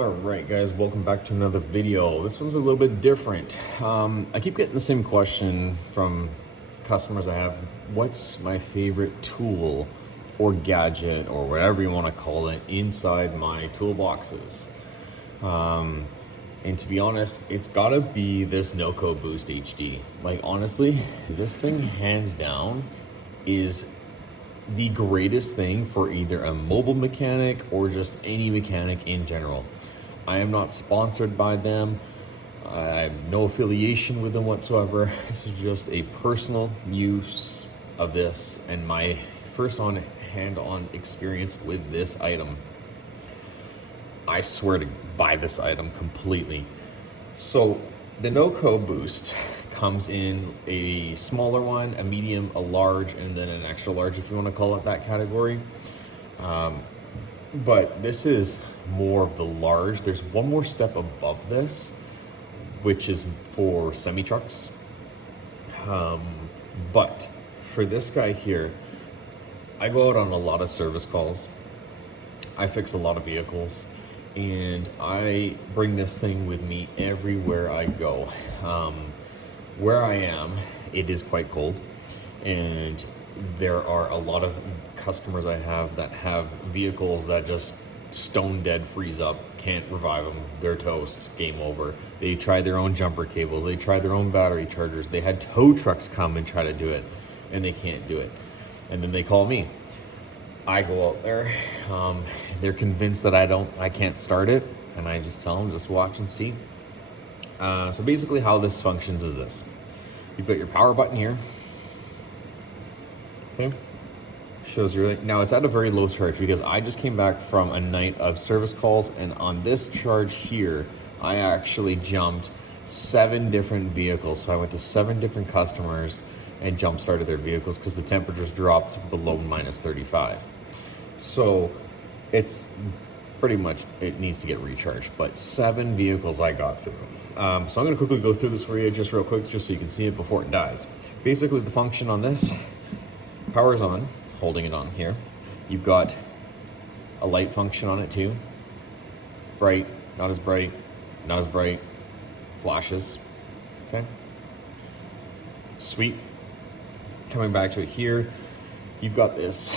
Alright guys, welcome back to another video. This one's a little bit different. I keep getting the same question from customers I have. What's my favorite tool or gadget or whatever you want to call it inside my toolboxes? And to be honest, it's gotta be this Noco Boost HD. Like honestly, this thing hands down is the greatest thing for either a mobile mechanic or just any mechanic in general. I am not sponsored by them. I have no affiliation with them whatsoever. This is just a personal use of this and my first hand-on experience with this item. I swear to buy this item completely. So the Noco Boost comes in a smaller one, a medium, a large, and then an extra large if you want to call it that category. But this is more of the large. There's one more step above this, which is for semi-trucks. But for this guy here, I go out on a lot of service calls. I fix a lot of vehicles, and I bring this thing with me everywhere I go. Where I am, it is quite cold, and there are a lot of customers I have that have vehicles that just stone dead freeze up, can't revive them, they're toast, game over. They tried their own jumper cables, they tried their own battery chargers, they had tow trucks come and try to do it, and they can't do it. And then they call me. I go out there, they're convinced that I can't start it, and I just tell them, just watch and see. So basically how this functions is this. You've got your power button here. Okay. Shows you, now it's at a very low charge because I just came back from a night of service calls, and on this charge here, I actually jumped 7 different vehicles. So I went to 7 different customers and jump started their vehicles because the temperatures dropped below -35. So it's pretty much, it needs to get recharged, but 7 vehicles I got through. So I'm gonna quickly go through this for you just real quick, just so you can see it before it dies. Basically the function on this, power's on, holding it on here. You've got a light function on it too. Bright, not as bright, not as bright, flashes, okay? Sweet. Coming back to it here, you've got this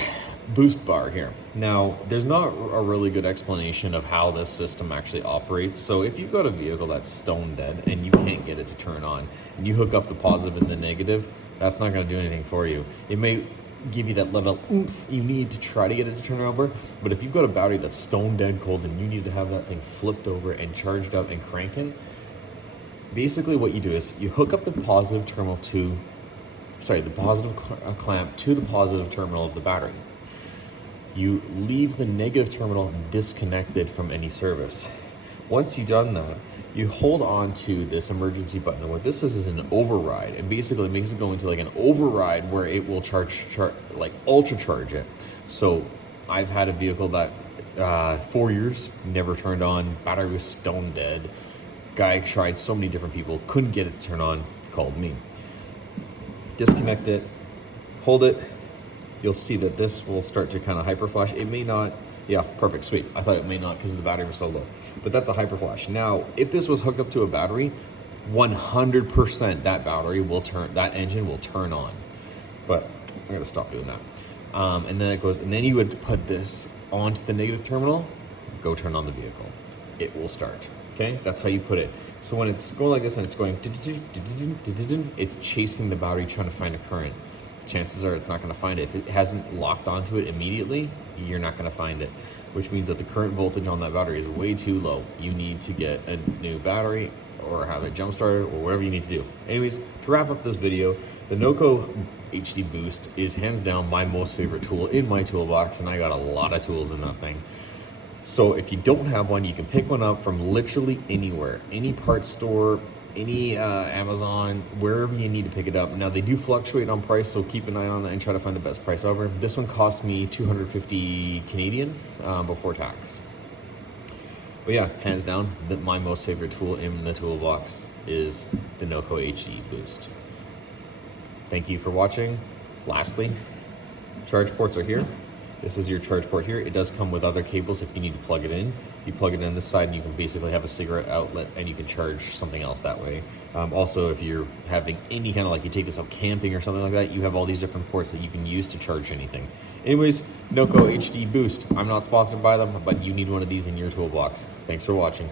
boost bar here. Now, there's not a really good explanation of how this system actually operates. So if you've got a vehicle that's stone dead and you can't get it to turn on, and you hook up the positive and the negative, that's not gonna do anything for you. It may give you that little oomph you need to try to get it to turn over, but if you've got a battery that's stone dead cold and you need to have that thing flipped over and charged up and cranking, basically what you do is you hook up the positive terminal to, the positive clamp to the positive terminal of the battery. You leave the negative terminal disconnected from any service. Once you've done that, you hold on to this emergency button. And what this is an override, and basically it makes it go into like an override where it will like ultra charge it. So I've had a vehicle that 4 years never turned on, battery was stone dead. Guy tried so many different people, couldn't get it to turn on, called me. Disconnect it, hold it. You'll see that this will start to kind of hyper flash. It may not, yeah, perfect, sweet. I thought it may not because the battery was so low, but that's a hyper flash. Now, if this was hooked up to a battery, 100% that battery will turn, that engine will turn on. But I'm gonna stop doing that. And then it goes, and then you would put this onto the negative terminal, go turn on the vehicle. It will start, okay? That's how you put it. So when it's going like this and it's going, it's chasing the battery, trying to find a current. Chances are it's not going to find it. If it hasn't locked onto it immediately, you're not going to find it, which means that the current voltage on that battery is way too low. You need to get a new battery or have it jump started or whatever you need to do. Anyways, to wrap up this video, the Noco HD Boost is hands down my most favorite tool in my toolbox, and I got a lot of tools in that thing. So if you don't have one, you can pick one up from literally anywhere, any parts store, any Amazon, wherever you need to pick it up. Now they do fluctuate on price, so keep an eye on that and try to find the best price over. This one cost me 250 Canadian before tax. But yeah, hands down, my most favorite tool in the toolbox is the Noco HD Boost. Thank you for watching. Lastly, charge ports are here. This is your charge port here. It does come with other cables if you need to plug it in. You plug it in this side and you can basically have a cigarette outlet and you can charge something else that way. Also, if you're having any kind of, like you take this out camping or something like that, you have all these different ports that you can use to charge anything. Anyways, Noco HD Boost. I'm not sponsored by them, but you need one of these in your toolbox. Thanks for watching.